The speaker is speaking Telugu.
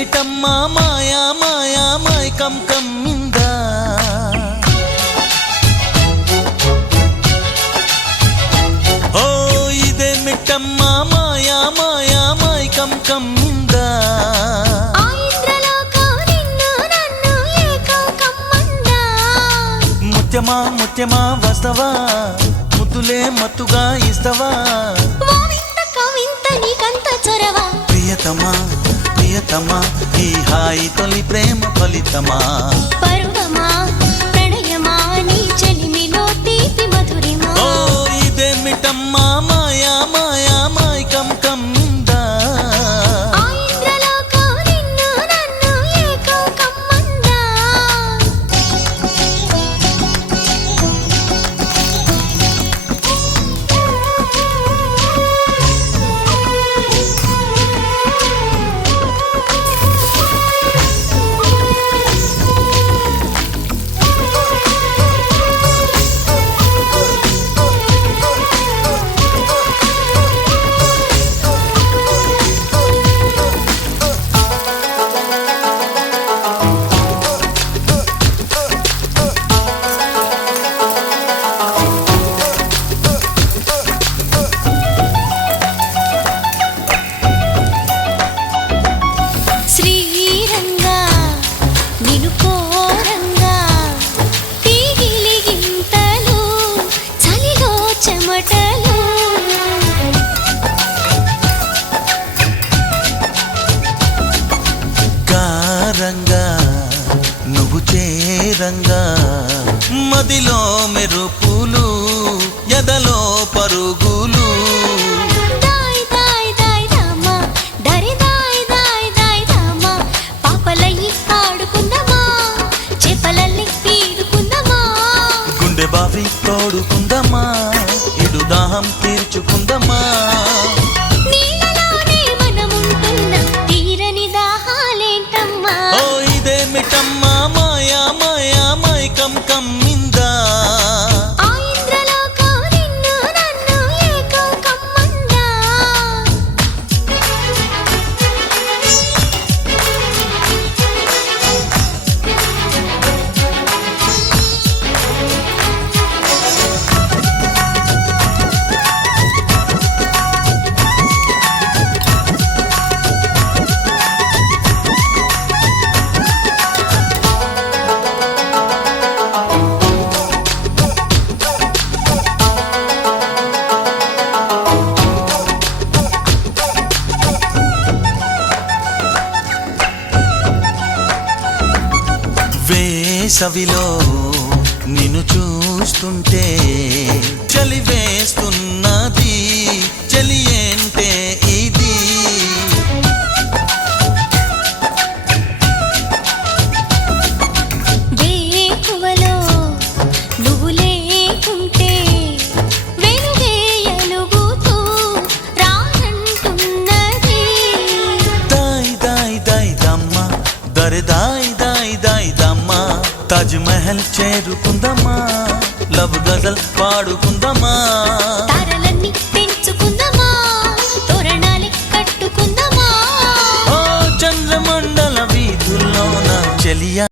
ఇదేమిటమ్మా మాయా మాయా మైకం కమ్మిందా ఓ ఇదేమిటమ్మా మాయా మాయా మైకం కమ్మిందా ముత్యమా ముత్యమా వస్తవా ముద్దులే మత్తుగా ఇస్తవా ప్రియతమా ప్రియతమా ఈ హాయి తొలి ప్రేమ ఫలితమా పరువమా ప్రణయమా నీ చెలిమిలో తీపి మధురిమా ఓ ఇదేమిటమ్మా మాయా మాయా మైకం కమ్మిందా కారంగా నువ్వు చేరంగా మదిలో మెరుపులు ఎదలో పరుగులు గుండె బావి తోడుకుందమ్మా ఇడు దాహం తీర్చుకుందమ్మా ఇదేమిటమ్మా మాయా మాయా మైకం కమ్మిందా వేసవిలో నిన్ను చూస్తుంటే చలి వేస్తున్నది చలి ఏంటే ఇది వేకువలో నువ్వు లేకుంటే వెలుగేయలుగుతూ రానంటున్నది దాయ్ దాయ్ దాయ్ దమ్మ దరి దాయ్ దాయ్ దాయ్ దమ్మ తాజ్ మహల్ చేరుకుందమ్మా లవ్ గజల్ పాడుకుందమ్మా తారలన్నీ పెంచుకుందమా తోరణాలే కట్టుకుందమా ఓ చంద్రమండల వీధుల్లోన చెలియా